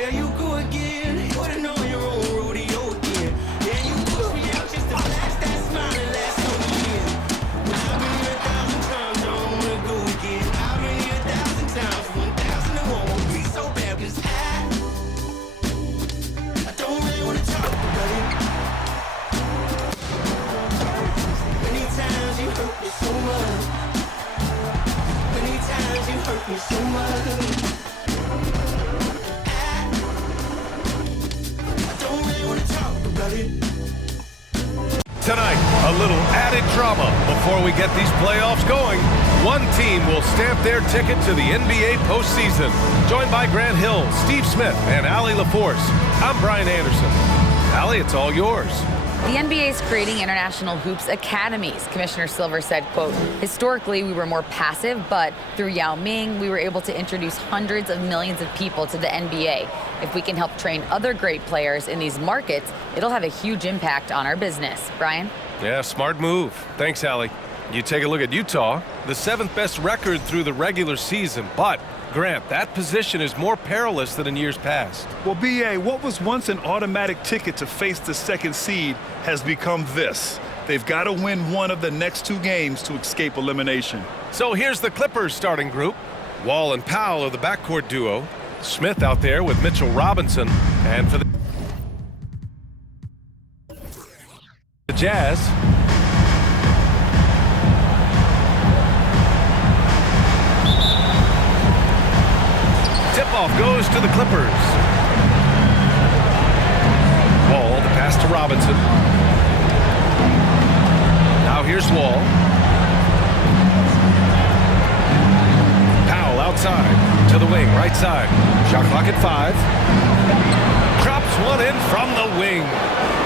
There you go again. Putting on your own rodeo again. Yeah, you push me out just to flash that smile and last on the year. I've been here 1,000 times, I don't wanna go again. I've been here 1,000 times, 1,001 won't be so bad, 'cause I don't really wanna talk about it. Many times you hurt me so much. Many times you hurt me so much. Tonight, a little added drama before we get these playoffs going. One team will stamp their ticket to the NBA postseason. Joined by Grant Hill, Steve Smith, and Allie LaForce. I'm Brian Anderson. Allie, it's all yours. The NBA is creating international hoops academies. Commissioner Silver said, quote, historically, we were more passive, but through Yao Ming, we were able to introduce hundreds of millions of people to the NBA. If we can help train other great players in these markets, it'll have a huge impact on our business. Brian? Yeah, smart move. Thanks, Allie. You take a look at Utah, the 7th best record through the regular season, but Grant, that position is more perilous than in years past. Well, B.A., what was once an automatic ticket to face the 2nd seed has become this. They've got to win one of the next 2 games to escape elimination. So here's the Clippers starting group. Wall and Powell are the backcourt duo. Smith out there with Mitchell Robinson. And for the Jazz, tip-off goes to the Clippers. Wall, the pass to Robinson. Now here's Wall. Powell outside to the wing, right side. Shot clock at 5. Drops one in from the wing.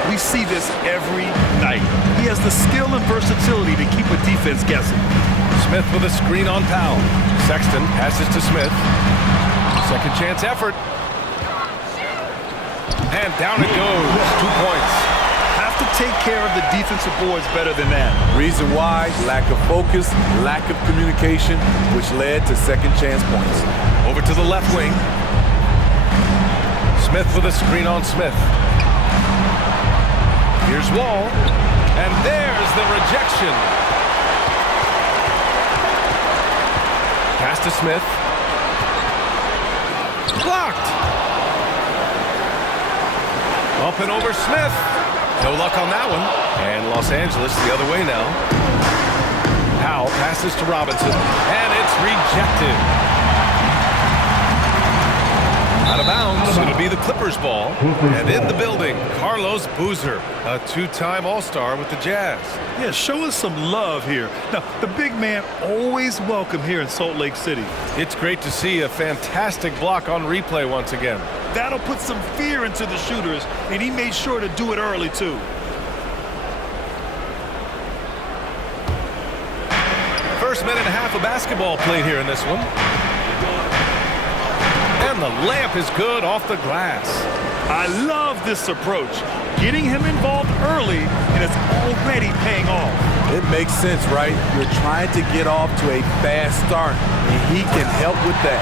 We see this every night. He has the skill and versatility to keep a defense guessing. Smith with a screen on Powell. Sexton passes to Smith. Second chance effort. And down it goes. 2 points. Have to take care of the defensive boards better than that. Reason why, lack of focus, lack of communication, which led to second chance points. Over to the left wing. Smith with a screen on Smith. Here's Wall. And there's the rejection. Pass to Smith. Blocked. Up and over Smith. No luck on that one. And Los Angeles the other way now. Powell passes to Robinson. And it's rejected. Out of bounds. It'll be the Clippers ball. And in the building, Carlos Boozer, a 2-time All-Star with the Jazz. Yeah, show us some love here. Now, the big man always welcome here in Salt Lake City. It's great to see a fantastic block on replay once again. That'll put some fear into the shooters, and he made sure to do it early, too. First minute and a half of basketball played here in this one. And the layup is good off the glass. I love this approach. Getting him involved early, and it's already paying off. It makes sense, right? You're trying to get off to a fast start, and he can help with that.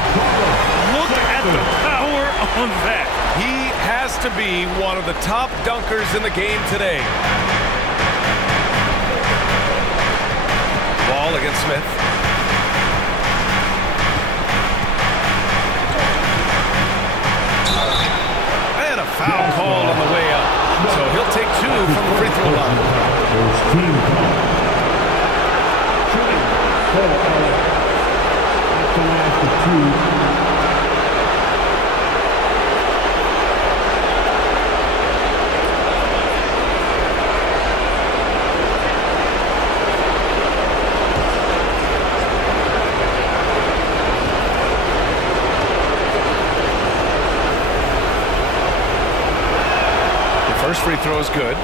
Look at the power on that. He has to be one of the top dunkers in the game today. Ball against Smith. And a foul called on the way up. So he'll take 2 from the free throw line. First free throw is good.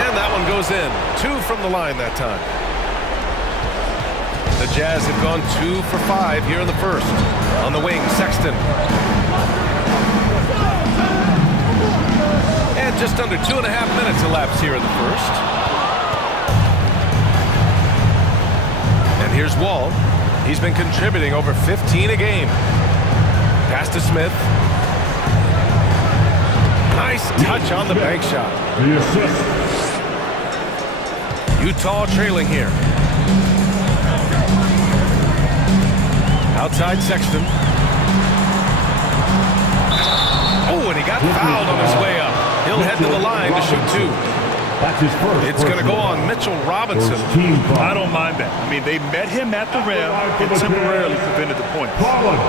And that one goes in. 2 from the line that time. The Jazz have gone 2 for 5 here in the first. On the wing, Sexton. And just under 2.5 minutes elapsed here in the first. And here's Wall. He's been contributing over 15 a game. Pass to Smith. Nice touch on the bank shot. The assist. Utah trailing here. Outside Sexton. Oh, and he got fouled on his way up. He'll head to the line to shoot 2. That's his first. It's going to go on Mitchell Robinson. Team foul. I don't mind that. I mean, they met him at the rim and temporarily prevented the points. Colin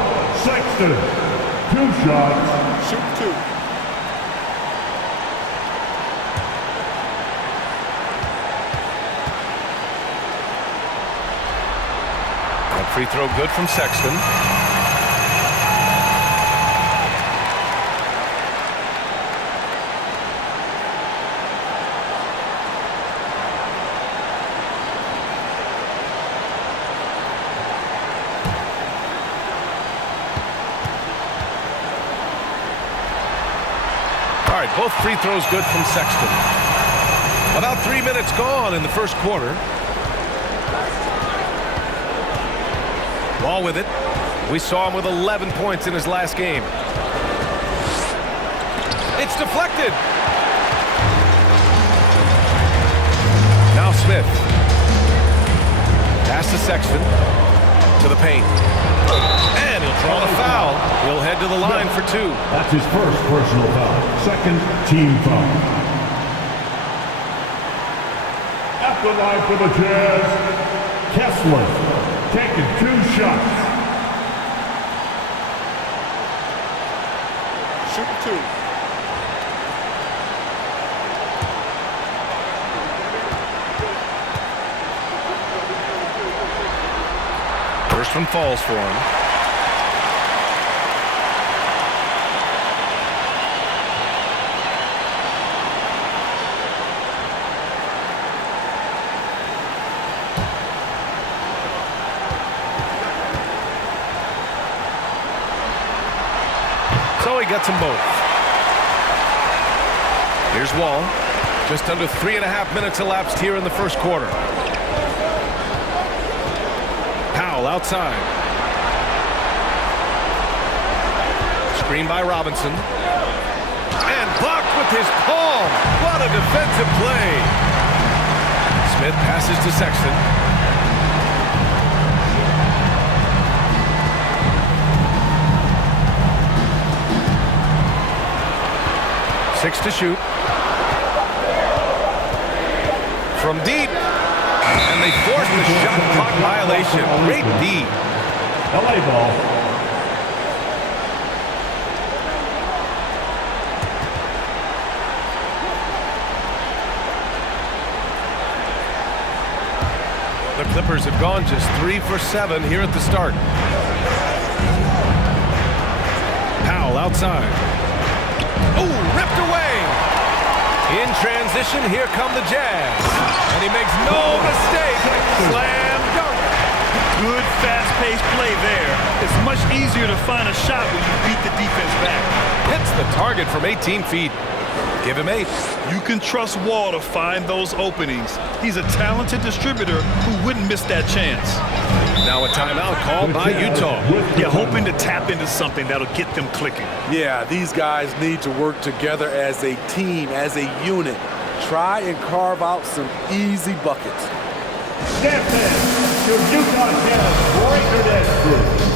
Sexton, 2 shots. Shoot 2. That free throw good from Sexton. All right, both free throws good from Sexton. About 3 minutes gone in the first quarter. Wall with it. We saw him with 11 points in his last game. It's deflected. Now Smith. Pass to Sexton. To the paint. And he'll draw the foul. He'll head to the line for 2. That's his first personal foul. Second team foul. At the line for the Jazz, Kessler, taking 2 shots. Shoot 2. First one falls for him. So he gets them both. Here's Wall. Just under 3.5 minutes elapsed here in the first quarter. Powell outside. Screen by Robinson. And blocked with his palm. What a defensive play. Smith passes to Sexton. 6 to shoot. From deep. And they forced the shot clock violation. Great D. LA ball. The Clippers have gone just 3 for 7 here at the start. Powell outside. Oh, ripped away. In transition, here come the Jazz. And he makes no mistake. Slam dunk. Good fast-paced play there. It's much easier to find a shot when you beat the defense back. Hits the target from 18 feet. Give him 8. You can trust Wall to find those openings. He's a talented distributor who wouldn't miss that chance. Now a timeout called by Utah. Yeah, hoping to tap into something that'll get them clicking. Yeah, these guys need to work together as a team, as a unit. Try and carve out some easy buckets. Step in to Utah Jazz Breaker Net Group.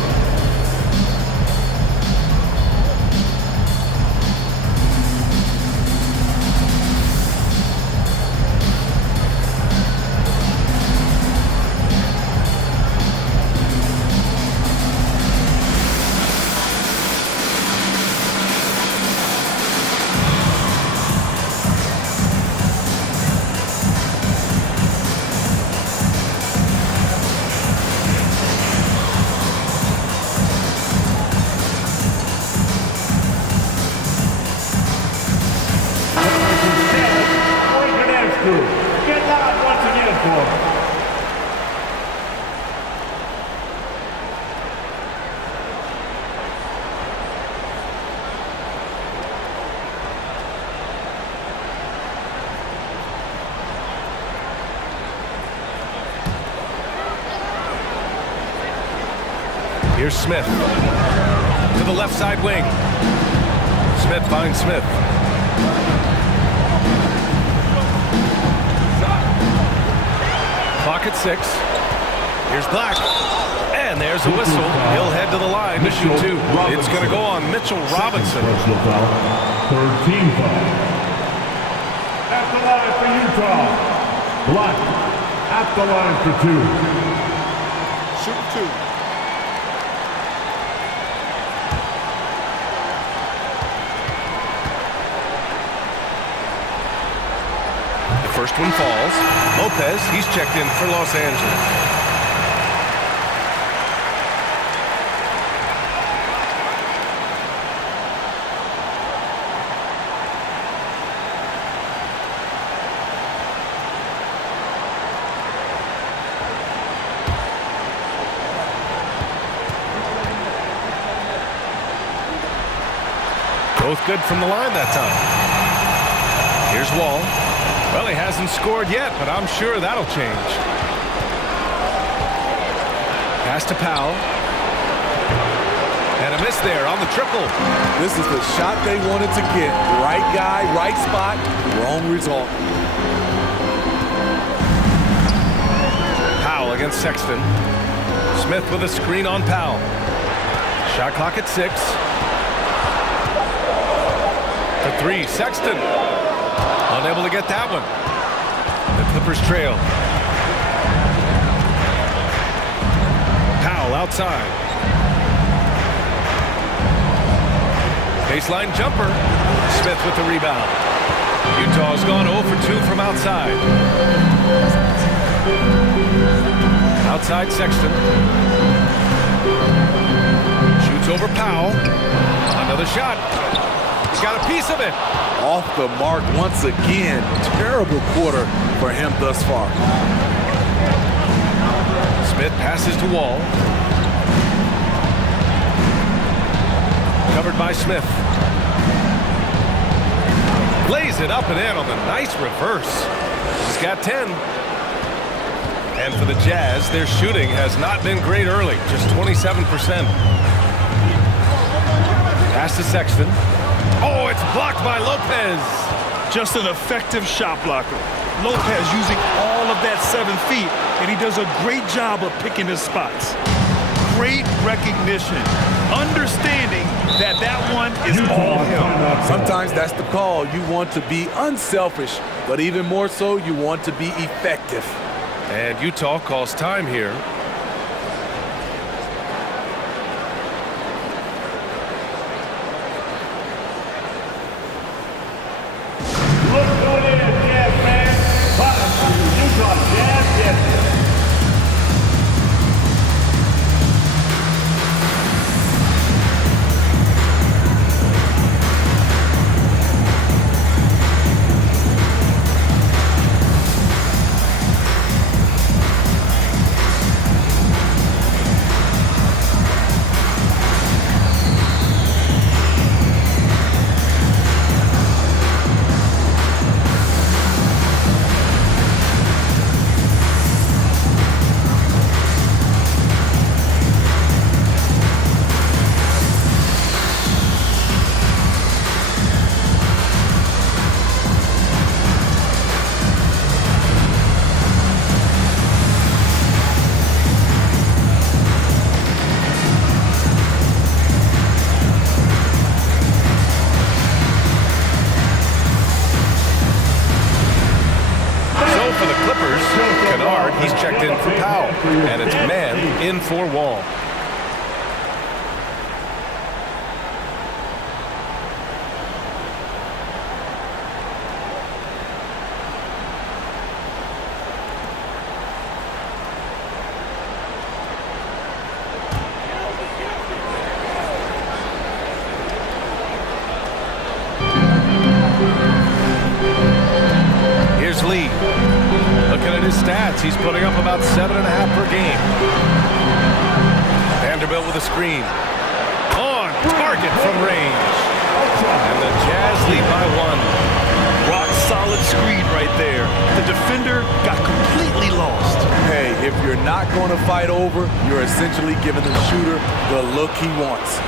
Here's Smith to the left side wing. Smith finds Smith. Clock at 6. Here's Black. And there's a whistle. He'll head to the line to shoot 2. It's going to go on Mitchell Robinson. Personal foul. Third team foul. At the line for Utah. Black at the line for 2. Shoot 2. The first one falls. Lopez, he's checked in for Los Angeles. Both good from the line that time. Here's Wall. Well, he hasn't scored yet, but I'm sure that'll change. Pass to Powell. And a miss there on the triple. This is the shot they wanted to get. Right guy, right spot, wrong result. Powell against Sexton. Smith with a screen on Powell. Shot clock at 6. For 3, Sexton. Unable to get that one. The Clippers trail. Powell outside. Baseline jumper. Smith with the rebound. Utah's gone 0 for 2 from outside. Outside Sexton. Shoots over Powell. Another shot. He's got a piece of it. Off the mark once again. Terrible quarter for him thus far. Smith passes to Wall. Covered by Smith. Lays it up and in on the nice reverse. He's got 10. And for the Jazz, their shooting has not been great early, just 27%. Pass to Sexton. Oh, it's blocked by Lopez. Just an effective shot blocker. Lopez using all of that 7 feet, and he does a great job of picking his spots. Great recognition. Understanding that that one is all him. Sometimes that's the call. You want to be unselfish, but even more so, you want to be effective. And Utah calls time here. Look who it is, Jazz fans. Utah Jazz champions. He's checked in for Powell, and it's man in for Wall. Here's Lee. Looking at his stats, he's putting up about 7.5 per game. Vanderbilt with a screen. On target from range. And the Jazz lead by 1. Rock solid screen right there. The defender got completely lost. Hey, if you're you're not going to fight over, you're essentially giving the shooter the look he wants.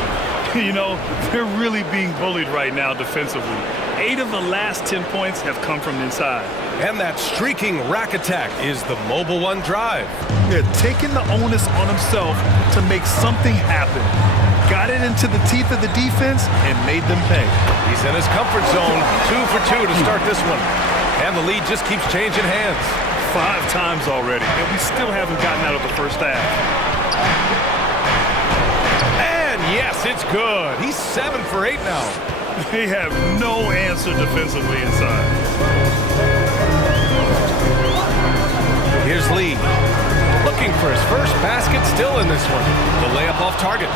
You know, they're really being bullied right now defensively. 8 of the last 10 points have come from inside. And that streaking rack attack is the Mobile One drive. They're taking the onus on himself to make something happen. Got it into the teeth of the defense and made them pay. He's in his comfort zone, 2 for 2 to start this one. And the lead just keeps changing hands. 5 times already, and we still haven't gotten out of the first half. And yes, it's good. He's 7 for 8 now. They have no answer defensively inside. Here's Lee. Looking for his first basket still in this one. The layup off target.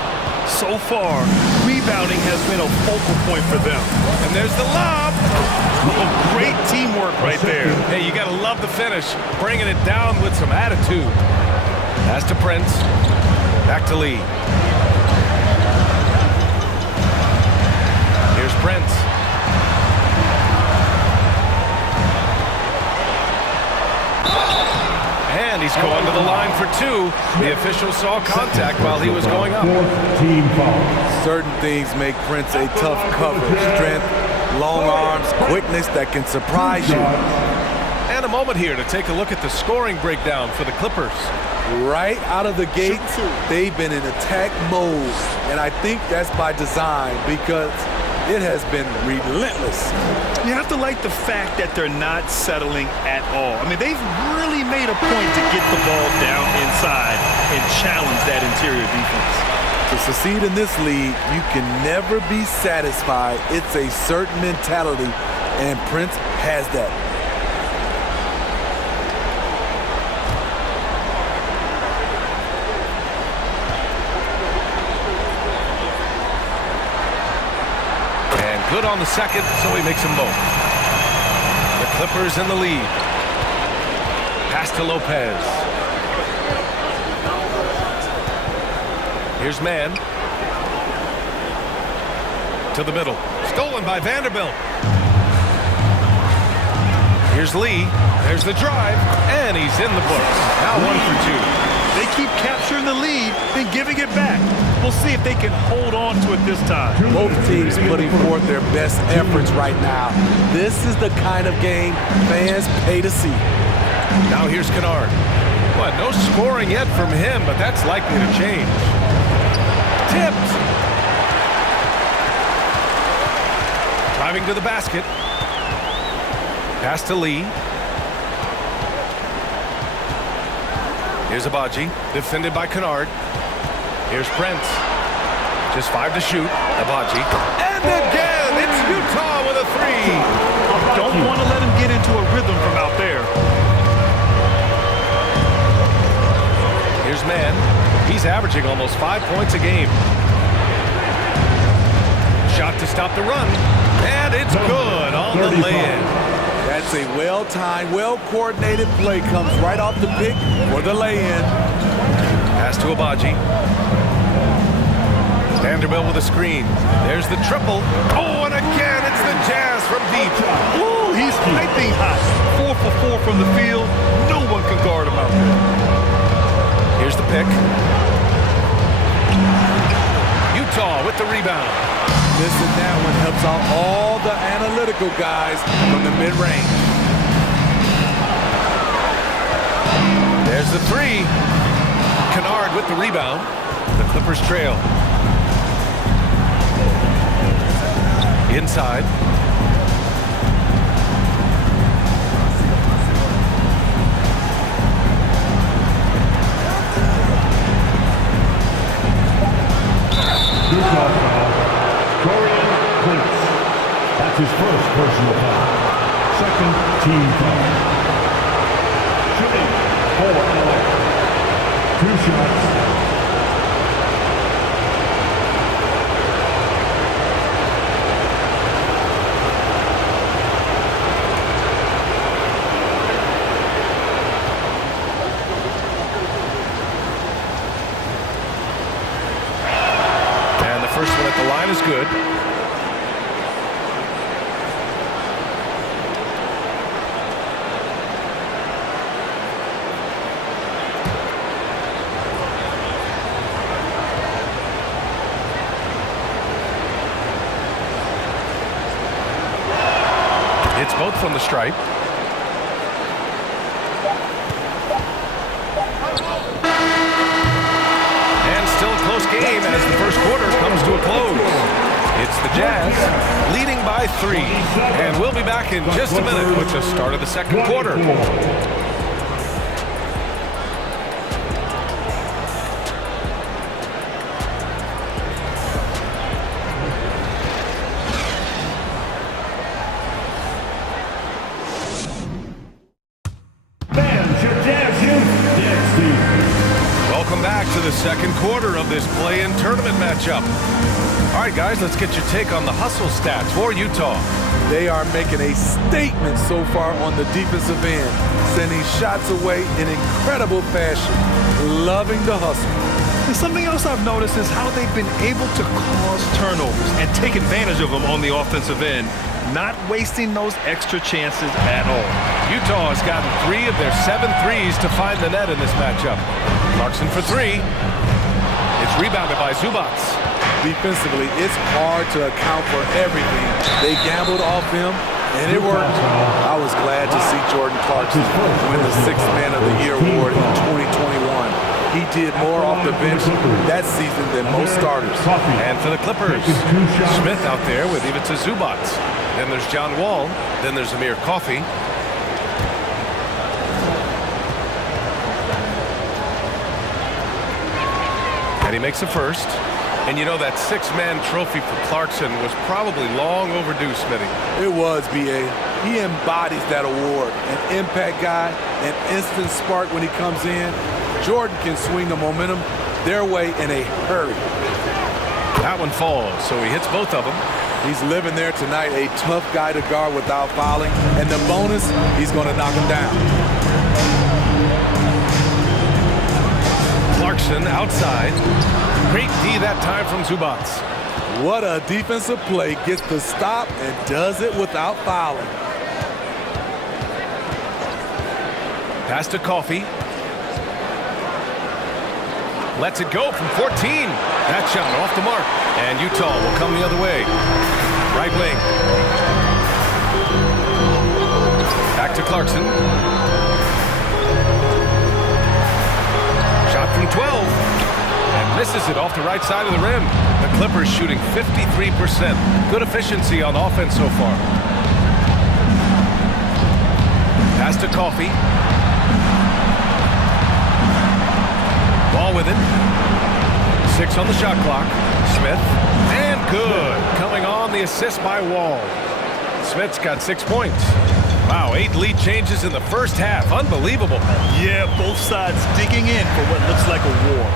So far, rebounding has been a focal point for them. And there's the lob. Oh, great teamwork right there. Hey, you got to love the finish. Bringing it down with some attitude. Pass to Prince. Back to Lee. Here's Prince. And he's going to the line for 2. The official saw contact while he was going up. Team foul. Certain things make Prince a tough cover. Strength, long arms, quickness that can surprise you. And a moment here to take a look at the scoring breakdown for the Clippers. Right out of the gate, they've been in attack mode. And I think that's by design because it has been relentless. You have to like the fact that they're not settling at all. I mean, they've really made a point to get the ball down inside and challenge that interior defense. To succeed in this league, you can never be satisfied. It's a certain mentality, and Prince has that. Good on the second, so he makes them both. The Clippers in the lead. Pass to Lopez. Here's Mann. To the middle. Stolen by Vanderbilt. Here's Lee. There's the drive, and he's in the books. Now 1 for 2. They keep capturing the lead, then giving it back. We'll see if they can hold on to it this time. Both teams putting forth their best efforts right now. This is the kind of game fans pay to see. Now here's Kennard. Well, no scoring yet from him, but that's likely to change. Tipped. Driving to the basket. Pass to Lee. Here's Abaji, defended by Kennard. Here's Prince. Just 5 to shoot. Abaji. And again, it's Utah with a 3. Don't want to let him get into a rhythm from out there. Here's Mann. He's averaging almost 5 points a game. Shot to stop the run. And it's good on the lay-in. That's a well-timed, well-coordinated play. Comes right off the pick for the lay-in. Pass to Abaji. Vanderbilt with a screen. There's the triple. Oh, and again, it's the Jazz from deep. Ooh, he's piping hot. 4 for 4 from the field. No one can guard him out there. Here's the pick. Utah with the rebound. Missing that one helps out all the analytical guys from the mid-range. There's the 3. Kennard with the rebound. The Clippers trail. Inside. Utah foul. Dorian Prince. That's his first personal foul. Second team foul. Shooting for LA. 2 shots. First one at the line is good. from the stripe. And still a close game as the first quarter comes to a close. It's the Jazz leading by 3. And we'll be back in just a minute with the start of the second quarter. Welcome back to the second quarter of this play-in tournament matchup. All right, guys, let's get your take on the hustle stats for Utah. They are making a statement so far on the defensive end, sending shots away in incredible fashion. Loving the hustle. And something else I've noticed is how they've been able to cause turnovers and take advantage of them on the offensive end, not wasting those extra chances at all. Utah has gotten 3 of their 7 threes to find the net in this matchup. Clarkson for 3. It's rebounded by Zubac. Defensively, it's hard to account for everything. They gambled off him, and it worked. I was glad to see Jordan Clarkson win the 6th Man of the Year award in 2021. He did more off the bench that season than most starters. And for the Clippers, Smith out there with Ivica Zubac. Then there's John Wall. Then there's Amir Coffey. And he makes the first. And you know that 6-man trophy for Clarkson was probably long overdue, Smitty. It was, B.A. He embodies that award. An impact guy, an instant spark when he comes in. Jordan can swing the momentum their way in a hurry. That one falls, so he hits both of them. He's living there tonight, a tough guy to guard without fouling. And the bonus, he's going to knock him down. Clarkson outside. Great D that time from Zubac. What a defensive play. Gets the stop and does it without fouling. Pass to Coffey. Lets it go from 14. That shot off the mark. And Utah will come the other way. Right wing. Back to Clarkson. Shot from 12. And misses it off the right side of the rim. The Clippers shooting 53%. Good efficiency on offense so far. Pass to Coffey. Ball with it. 6 on the shot clock. Smith. And good. Coming on the assist by Wall. Smith's got 6 points. Wow, 8 lead changes in the first half. Unbelievable. Yeah, both sides digging in for what looks like a war.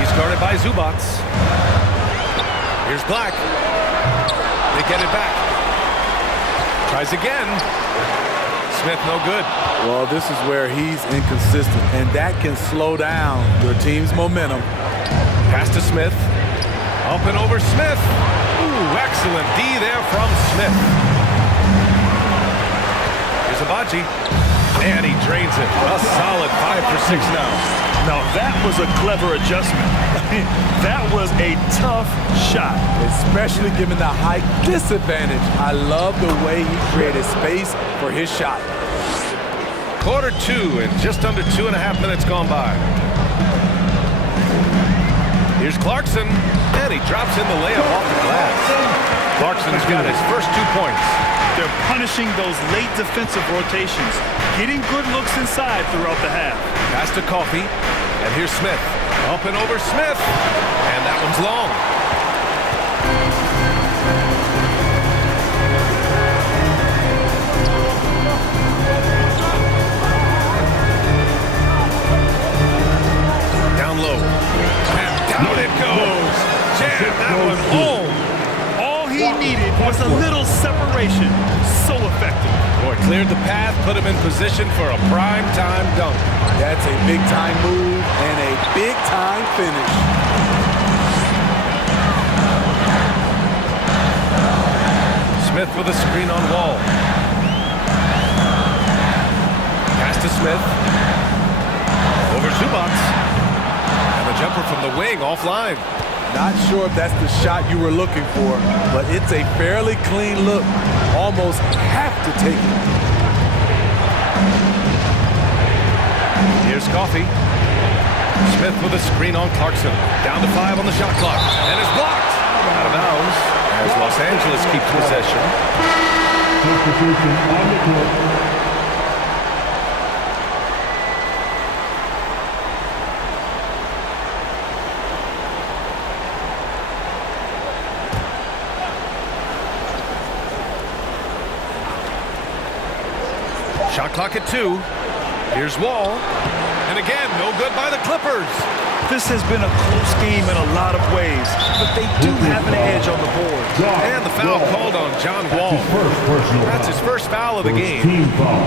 He's guarded by Zubac. Here's Black. They get it back. Tries again. Smith no good. Well, this is where he's inconsistent, and that can slow down your team's momentum. Pass to Smith. Up and over Smith. Ooh, excellent D there from Smith. Here's Abaji. And he drains it. A solid 5 for 6 now. Now that was a clever adjustment. That was a tough shot. Especially given the height disadvantage. I love the way he created space for his shot. Quarter 2 and just under 2.5 minutes gone by. Here's Clarkson, and he drops in the layup off the glass. Clarkson's got his first 2 points. They're punishing those late defensive rotations, getting good looks inside throughout the half. Pass to Coffey, and here's Smith. Up and over Smith, and that one's long. Down low. And down it goes. Jam that one home. All he needed was a little separation. So effective. Boy, cleared the path, put him in position for a prime-time dunk. That's a big-time move and a big-time finish. Smith with a screen on Wall. Pass to Smith. Over Zubac. And the jumper from the wing offline. Not sure if that's the shot you were looking for, but it's a fairly clean look. Almost have to take it. Here's Coffey. Smith with a screen on Clarkson. Down to 5 on the shot clock. And it's blocked. Out of bounds as Los Angeles keeps possession. Substitution on the court. Shot clock at 2. Here's Wall. And again, no good by the Clippers. This has been a close game in a lot of ways, but they do have an edge on the board. And the foul called on John Wall. That's his first foul of the game. Team foul.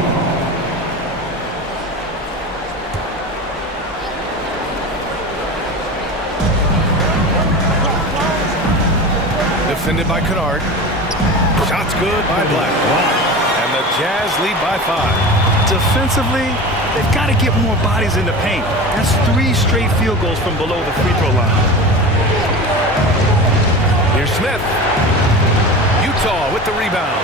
Defended by Kennard. Shot's good by Black. And the Jazz lead by 5. Defensively, they've got to get more bodies in the paint. That's 3 straight field goals from below the free throw line. Here's Smith. Utah with the rebound.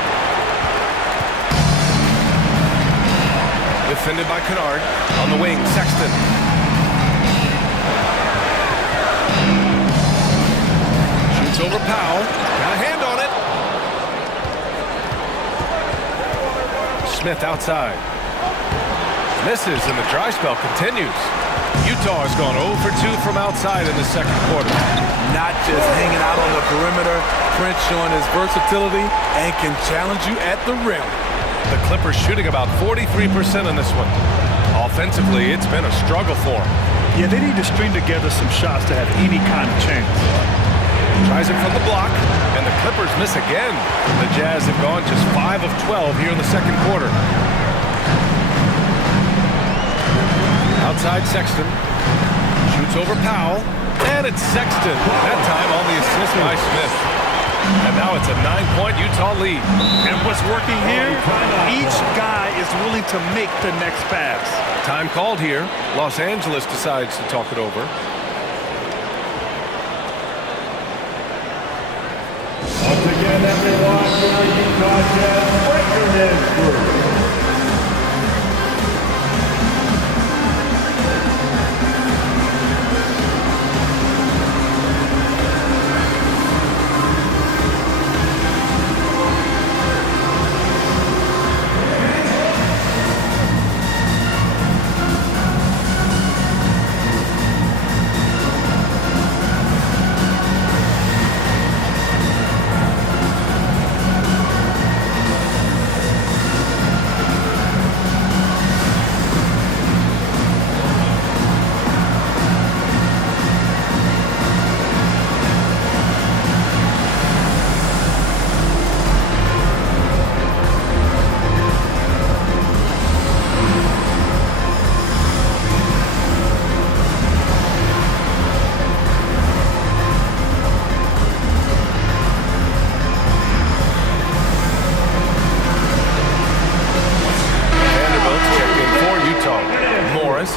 Defended by Kennard. On the wing, Sexton. Shoots over Powell. Got a hand on it. Smith outside. Misses, and the dry spell continues. Utah has gone 0 for 2 from outside in the second quarter. Not just hanging out on the perimeter, Prince showing his versatility and can challenge you at the rim. The Clippers shooting about 43% in this one. Offensively, it's been a struggle for them. Yeah, they need to string together some shots to have any kind of chance. Tries it from the block, and the Clippers miss again. The Jazz have gone just 5 of 12 here in the second quarter. Outside Sexton. Shoots over Powell. And it's Sexton. That time on the assist by Smith. And now it's a 9-point Utah lead. And what's working here, each guy is willing to make the next pass. Time called here. Los Angeles decides to talk it over. Once again, everyone, for our Utah Jazz Breakers group.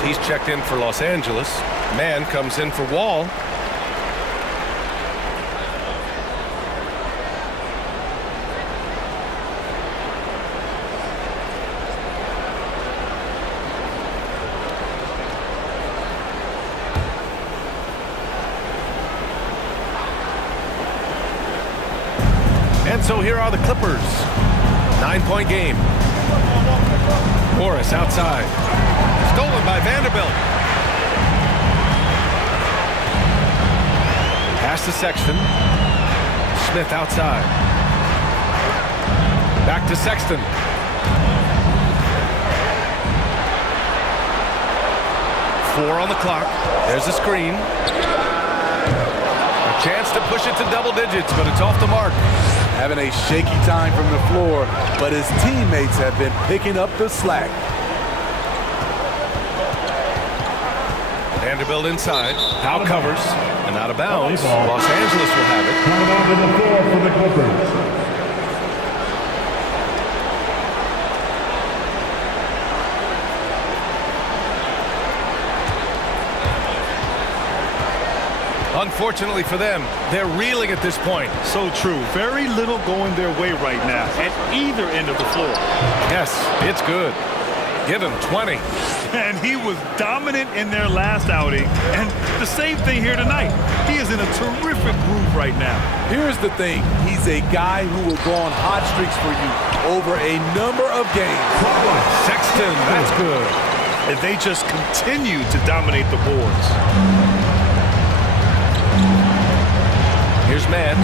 He's checked in for Los Angeles. Mann comes in for Wall. And so here are the Clippers. 9-point game. Morris outside. Stolen by Vanderbilt. Pass to Sexton. Smith outside. Back to Sexton. Four on the clock. There's a screen. A chance to push it to double digits, but it's off the mark. Having a shaky time from the floor, but his teammates have been picking up the slack. Vanderbilt inside. Powell covers. And out of bounds. Los Angeles will have it. Coming onto the floor for the Clippers. Unfortunately for them, they're reeling at this point. So true. Very little going their way right now at either end of the floor. Yes, it's good. Give him 20. And he was dominant in their last outing. And the same thing here tonight. He is in a terrific groove right now. Here's the thing. He's a guy who will go on hot streaks for you over a number of games. Sexton, that's good. And they just continue to dominate the boards. Here's Mann,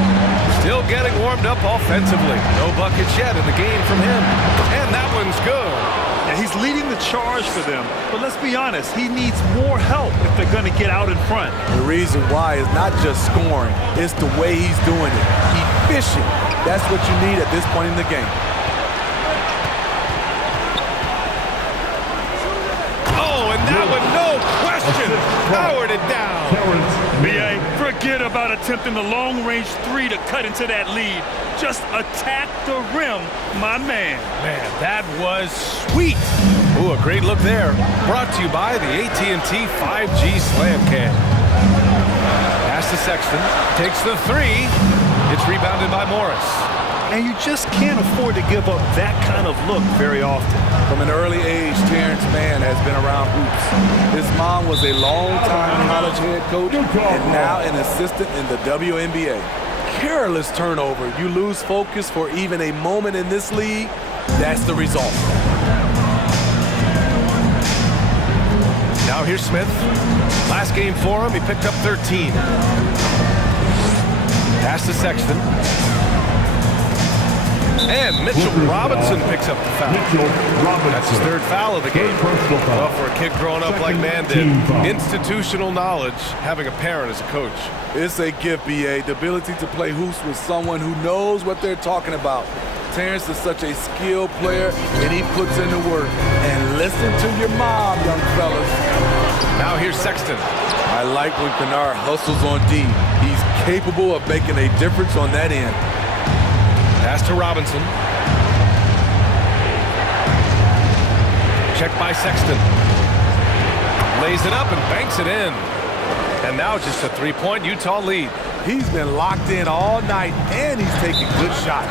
still getting warmed up offensively. No buckets yet in the game from him. And that one's good. And he's leading the charge for them. But let's be honest, he needs more help if they're going to get out in front. The reason why is not just scoring, it's the way he's doing it. Efficient. That's what you need at this point in the game. Oh, and that one, no question, powered it down. B.A., forget about attempting the long-range three to cut into that lead. Just attack the rim, my man. Man, that was sweet. Ooh, a great look there. Brought to you by the AT&T 5G Slam Cam. Pass to Sexton. Takes the three. It's rebounded by Morris. And you just can't afford to give up that kind of look very often. From an early age, Terrence Mann has been around hoops. His mom was a long-time college head coach and now an assistant in the WNBA. Careless turnover. You lose focus for even a moment in this league. That's the result. Now here's Smith. Last game for him, he picked up 13. Pass to Sexton. And Mitchell Robinson picks up the foul. That's his third foul of the game. Well, for a kid growing up like Mann did, institutional knowledge, having a parent as a coach. It's a gift, B.A. The ability to play hoops with someone who knows what they're talking about. Terrence is such a skilled player, and he puts in the work. And listen to your mom, young fellas. Now here's Sexton. I like when Kennard hustles on D. He's capable of making a difference on that end. Pass to Robinson. Checked by Sexton. Lays it up and banks it in. And now just a three-point Utah lead. He's been locked in all night, and he's taking good shots.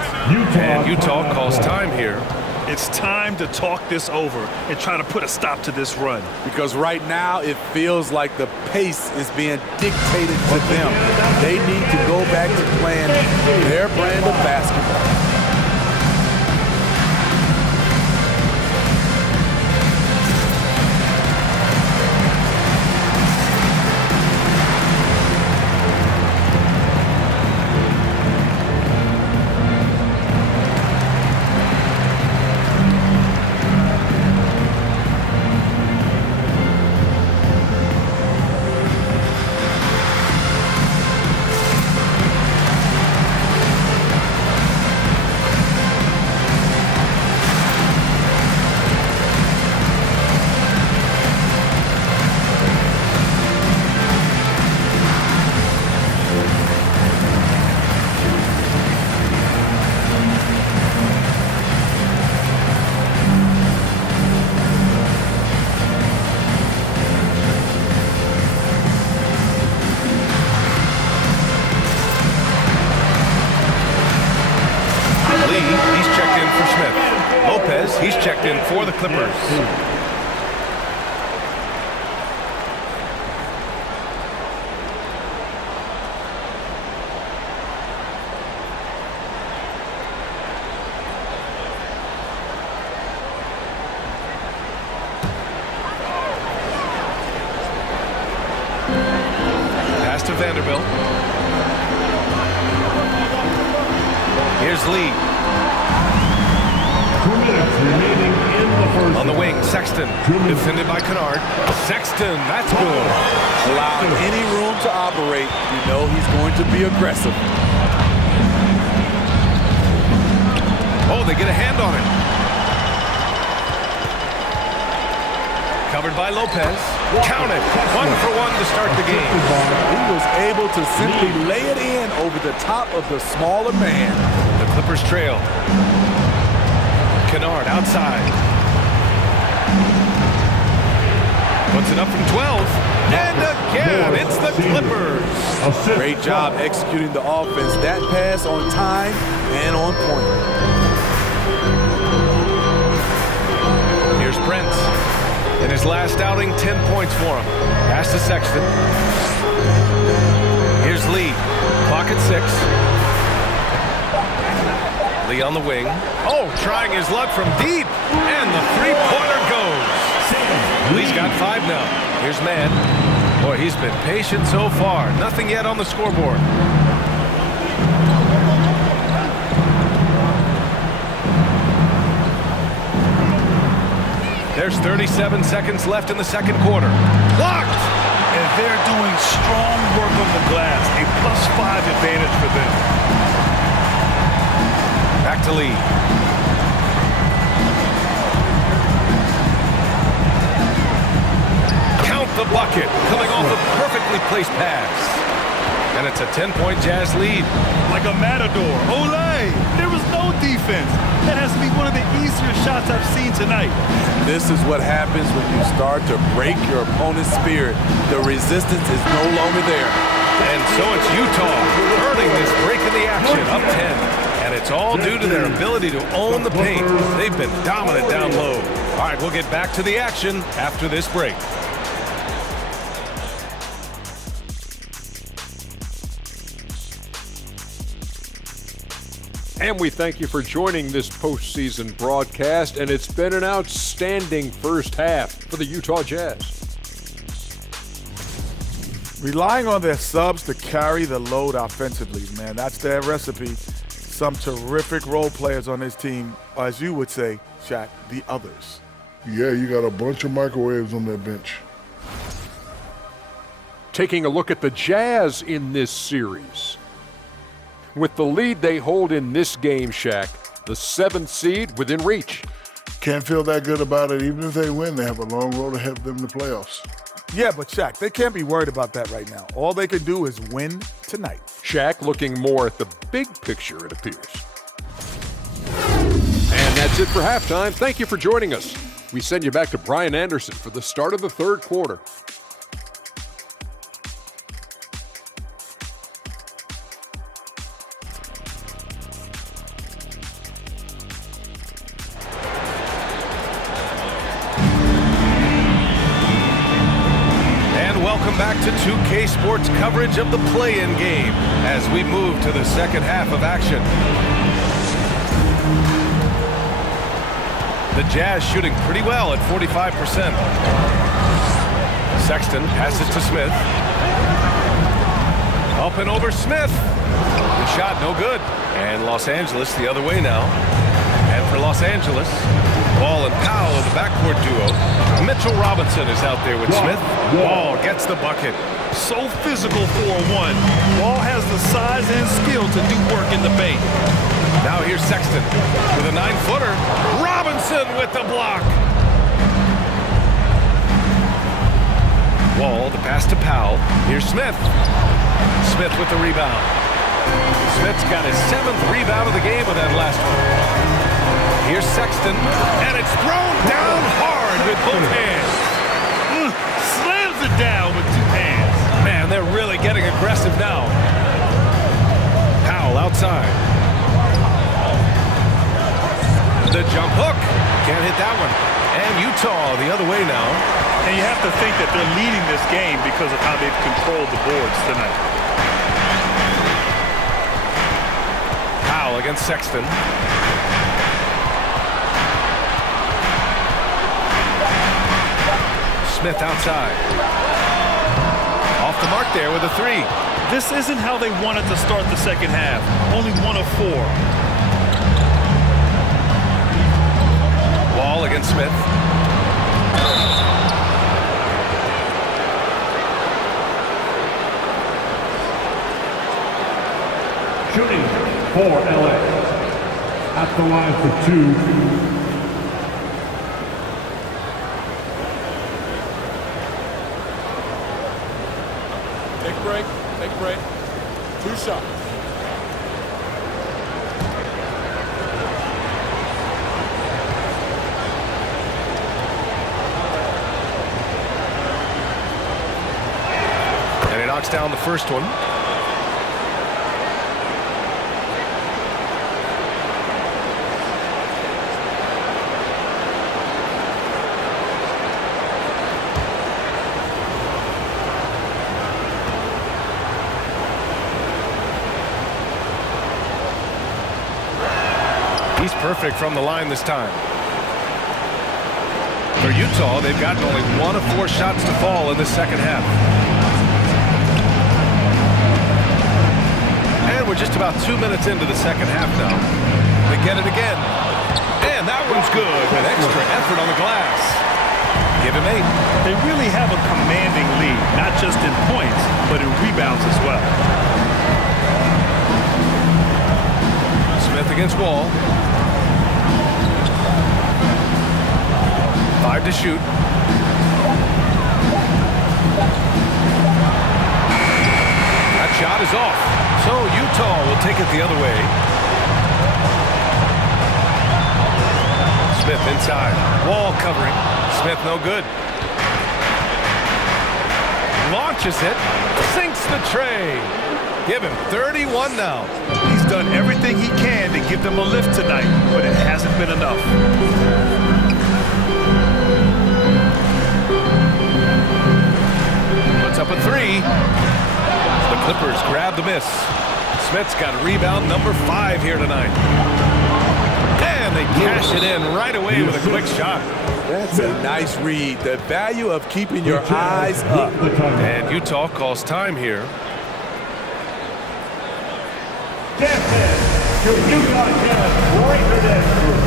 And Utah calls time here. It's time to talk this over and try to put a stop to this run. Because right now it feels like the pace is being dictated to them. They need to go back to playing their brand of basketball. He's checked in for the Clippers. Pass to Vanderbilt. Here's Lee. 2 minutes remaining in the first. On the wing, Sexton, defended by Kennard. Sexton, that's good. Allow any room to operate. You know he's going to be aggressive. Oh, they get a hand on it. Covered by Lopez. Count it. 1 for 1 to start the game. He was able to simply lay it in over the top of the smaller man. The Clippers trail. Kennard outside. Puts it up from 12. And again, it's the Clippers. Assist Great job executing the offense. That pass on time and on point. Here's Prince. In his last outing, 10 points for him. Pass to Sexton. Here's Lee. Clock at 6. Lee on the wing. Oh, trying his luck from deep. And the three-pointer goes. Lee's got 5 now. Here's Mann. Boy, he's been patient so far. Nothing yet on the scoreboard. There's 37 seconds left in the second quarter. Blocked! And they're doing strong work on the glass. A +5 advantage for them. Back to Lee. Count the bucket. Coming off a perfectly placed pass. And it's a 10-point Jazz lead. Like a matador. Olay! There was no defense. That has to be one of the easier shots I've seen tonight. This is what happens when you start to break your opponent's spirit. The resistance is no longer there. And so it's Utah earning this break in the action, up 10. And it's all due to their ability to own the paint. They've been dominant down low. All right, we'll get back to the action after this break. And we thank you for joining this postseason broadcast, and it's been an outstanding first half for the Utah Jazz. Relying on their subs to carry the load offensively, man, that's their recipe. Some terrific role players on this team, or as you would say, Shaq, the others. Yeah, you got a bunch of microwaves on that bench. Taking a look at the Jazz in this series. With the lead they hold in this game, Shaq, the 7th seed within reach. Can't feel that good about it. Even if they win, they have a long road ahead of them in the playoffs. Yeah, but Shaq, they can't be worried about that right now. All they can do is win tonight. Shaq looking more at the big picture, it appears. And that's it for halftime. Thank you for joining us. We send you back to Brian Anderson for the start of the third quarter. Welcome back to 2K Sports coverage of the play-in game as we move to the second half of action. The Jazz shooting pretty well at 45%. Sexton passes to Smith. Up and over Smith. The shot no good. And Los Angeles the other way now. And for Los Angeles, Ball and Powell in the backcourt duo. Mitchell Robinson is out there with Smith. Ball gets the bucket. So physical for a 1. Ball has the size and skill to do work in the paint. Now here's Sexton with a 9-footer. Robinson with the block. Wall, the pass to Powell. Here's Smith. Smith with the rebound. Smith's got his 7th rebound of the game with that last one. Here's Sexton, and it's thrown down hard with both hands. Slams it down with 2 hands. Man, they're really getting aggressive now. Powell outside. The jump hook. Can't hit that one. And Utah the other way now. And you have to think that they're leading this game because of how they've controlled the boards tonight. Powell against Sexton. Smith outside. Off the mark there with a 3. This isn't how they wanted to start the second half. Only 1 of 4. Wall against Smith. Shooting for LA. At the line for 2. Take a break. 2 shots. knocks down the first one. He's perfect from the line this time. For Utah, they've gotten only 1 of 4 shots to fall in the second half. And we're just about 2 minutes into the second half now. They get it again. And that one's good with extra effort on the glass. Give him 8. They really have a commanding lead, not just in points, but in rebounds as well. Smith against Wall. 5 to shoot. That shot is off. So Utah will take it the other way. Smith inside. Wall covering. Smith no good. Launches it. Sinks the tray. Give him 31 now. He's done everything he can to give them a lift tonight, but it hasn't been enough. Puts up a 3. The Clippers grab the miss. Smith's got rebound number 5 here tonight. And they cash it in right away with a quick shot. That's a nice read. The value of keeping your eyes up. And Utah calls time here. Your Utah Jazz breaker dance crew.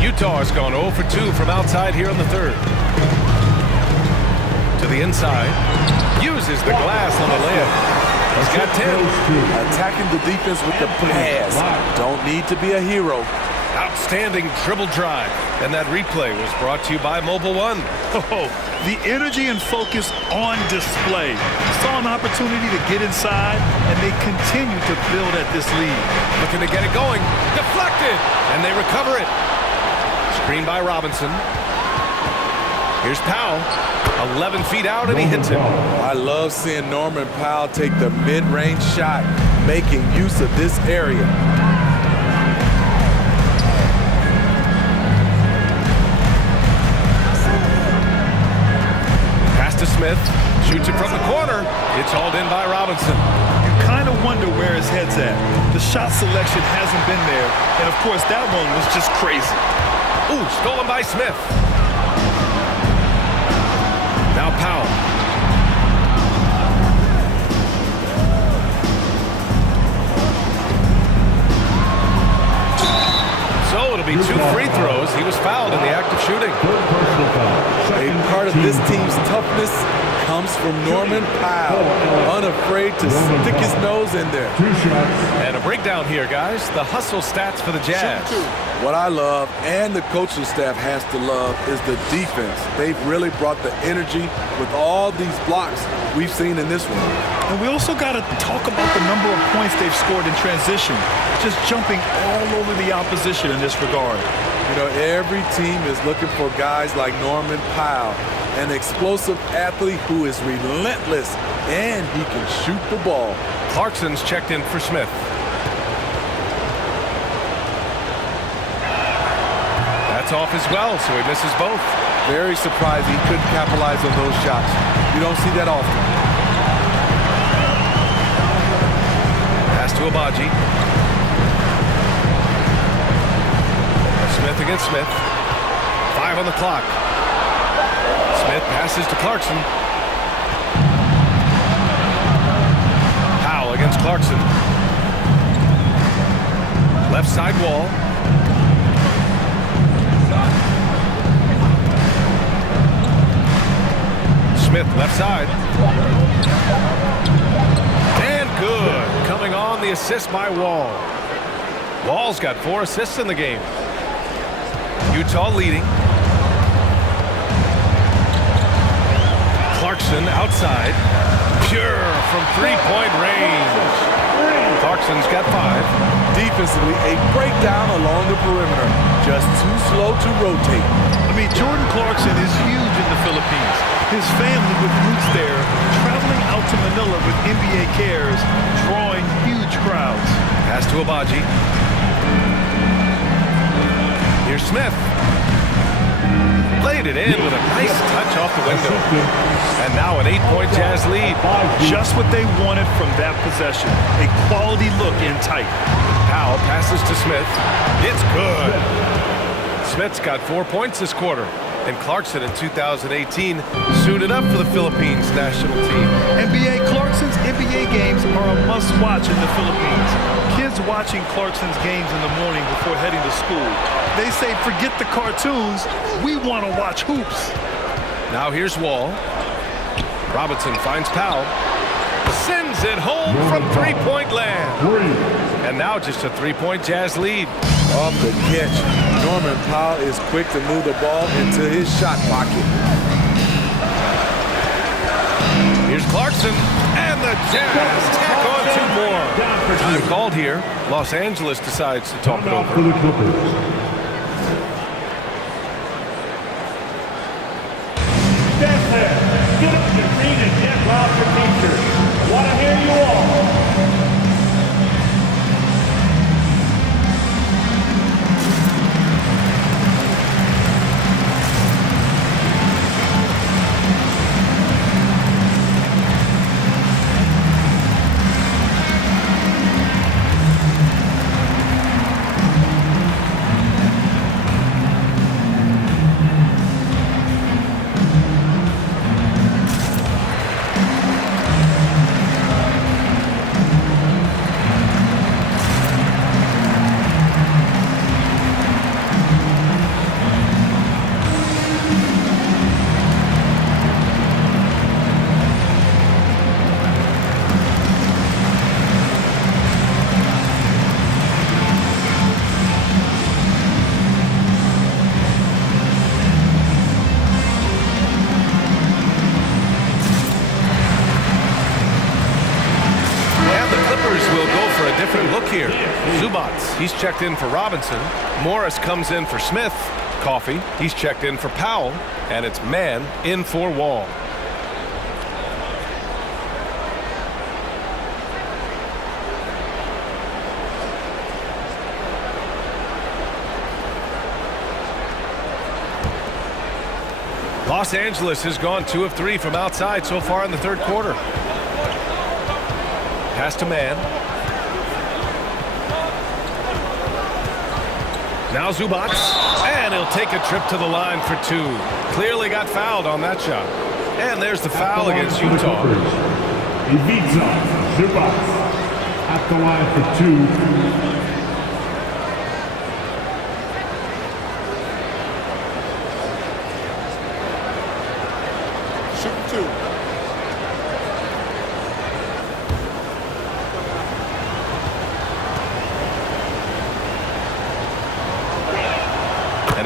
Utah has gone 0 for 2 from outside here in the third. To the inside. Uses the glass on the layup. He's got 10. Attacking the defense with the pass. Don't need to be a hero. Outstanding dribble drive. And that replay was brought to you by Mobile One. Oh, the energy and focus on display. Saw an opportunity to get inside, and they continue to build at this lead. Looking to get it going. Deflected. And they recover it. Screen by Robinson. Here's Powell. 11 feet out, and he hits it. I love seeing Norman Powell take the mid-range shot, making use of this area. Pass to Smith. Shoots it from the corner. It's hauled in by Robinson. You kind of wonder where his head's at. The shot selection hasn't been there, and of course that one was just crazy. Ooh, stolen by Smith. Now Powell. So it'll be 2 free throws. He was fouled in the act of shooting. A part of this team's toughness, comes from Norman Powell, unafraid to stick his nose in there. 2 shots. And a breakdown here, guys. The hustle stats for the Jazz. What I love, and the coaching staff has to love, is the defense. They've really brought the energy with all these blocks we've seen in this one. And we also got to talk about the number of points they've scored in transition, just jumping all over the opposition in this regard. You know, every team is looking for guys like Norman Powell, an explosive athlete who is relentless, and he can shoot the ball. Clarkson's checked in for Smith. That's off as well, so he misses both. Very surprised he couldn't capitalize on those shots. You don't see that often. Pass to Agbaji. Smith against Smith. 5 on the clock. Smith passes to Clarkson. Powell against Clarkson. Left side wall. Smith left side. And good. Coming on the assist by Wall. Wall's got 4 assists in the game. Utah leading. Clarkson outside. Pure from 3-point range. Clarkson's got 5. Defensively, a breakdown along the perimeter. Just too slow to rotate. I mean, Jordan Clarkson is huge in the Philippines. His family with roots there, traveling out to Manila with NBA cares, drawing huge crowds. Pass to Agbaji. Here's Smith. Laid it in with a nice touch off the window. And now an 8-point Jazz lead. Just what they wanted from that possession. A quality look in tight. Powell passes to Smith. It's good. Smith's got 4 points this quarter. And Clarkson in 2018 suited up for the Philippines national team. Clarkson's NBA games are a must-watch in the Philippines. Kids watching Clarkson's games in the morning before heading to school. They say, forget the cartoons, we want to watch hoops. Now here's Wall. Robinson finds Powell. Sends it home from 3-point land. And now just a 3-point Jazz lead. Off the catch, Norman Powell is quick to move the ball into his shot pocket. Here's Clarkson, and the Jazz tack on 2 more. Time called here. Los Angeles decides to talk it over. For the Clippers. Stand there. Get up your feet and get loud for teachers. Want to hear you all. He's checked in for Robinson. Morris comes in for Smith. Coffey, he's checked in for Powell. And it's Mann in for Wall. Los Angeles has gone 2 of 3 from outside so far in the 3rd quarter. Pass to Mann. Now Zubac, and he'll take a trip to the line for 2. Clearly got fouled on that shot. And there's the foul against Utah. Ivica Zubac at the line for 2. Shoot 2.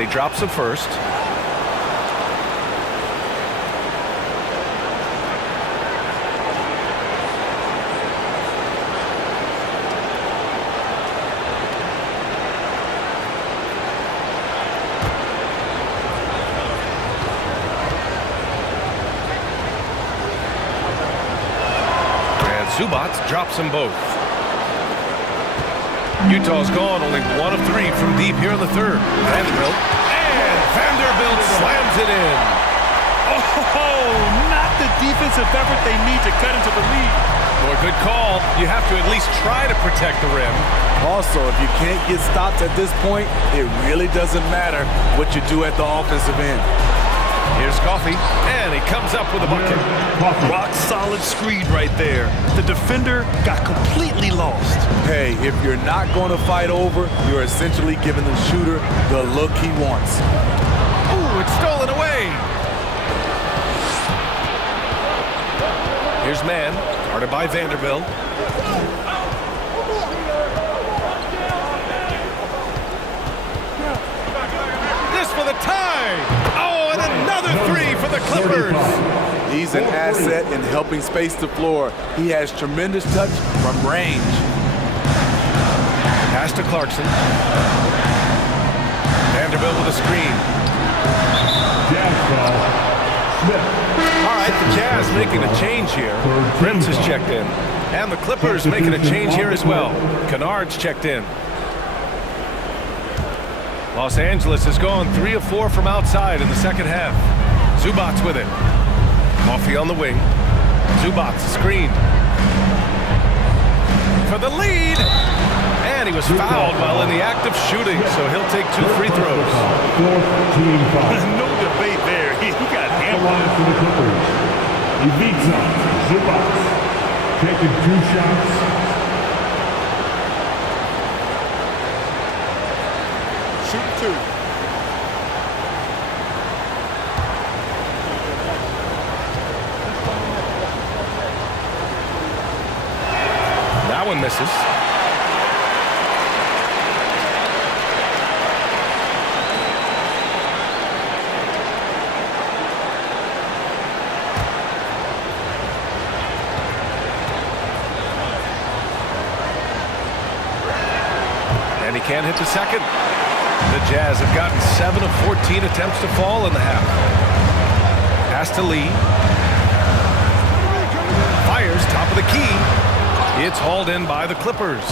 And he drops it first. Zubac drops them both. Utah's gone only 1 of 3 from deep here in the third. Vanderbilt. And Vanderbilt slams it in. Oh, not the defensive effort they need to cut into the lead. Well, good call. You have to at least try to protect the rim. Also, if you can't get stops at this point, it really doesn't matter what you do at the offensive end. Here's Coffey, and he comes up with a bucket. Rock solid screen right there. The defender got completely lost. Hey, if you're not going to fight over, you're essentially giving the shooter the look he wants. Ooh, it's stolen away. Here's Mann, guarded by Vanderbilt. This for the tie. Oh, and another 3 for the Clippers. He's an asset in helping space the floor. He has tremendous touch from range. Pass to Clarkson. Vanderbilt with a screen. All right, the Jazz making a change here. Prince has checked in. And the Clippers making a change here as well. Kennard's checked in. Los Angeles has gone 3 of 4 from outside in the second half. Zubac with it. Coffey on the wing. Zubac screen. For the lead. And he was fouled while in the act of shooting, so he'll take 2 free throws. No debate there. He got hammered. Line for the Clippers. Ivica Zubac taking 2 shots. Shoot 2. That one misses. And he can't hit the second. The Jazz have gotten 7 of 14 attempts to fall in the half. Pass to Lee. Fires top of the key. It's hauled in by the Clippers.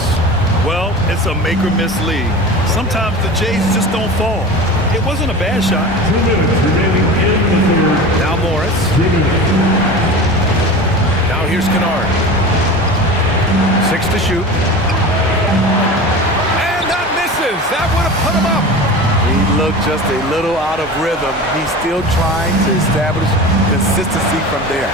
Well, it's a make-or-miss league. Sometimes the Jays just don't fall. It wasn't a bad shot. 2 minutes remaining in the third. Now Morris. 2 minutes. Now here's Kennard. 6 to shoot. And that misses. That would have put him up. He looked just a little out of rhythm. He's still trying to establish consistency from there.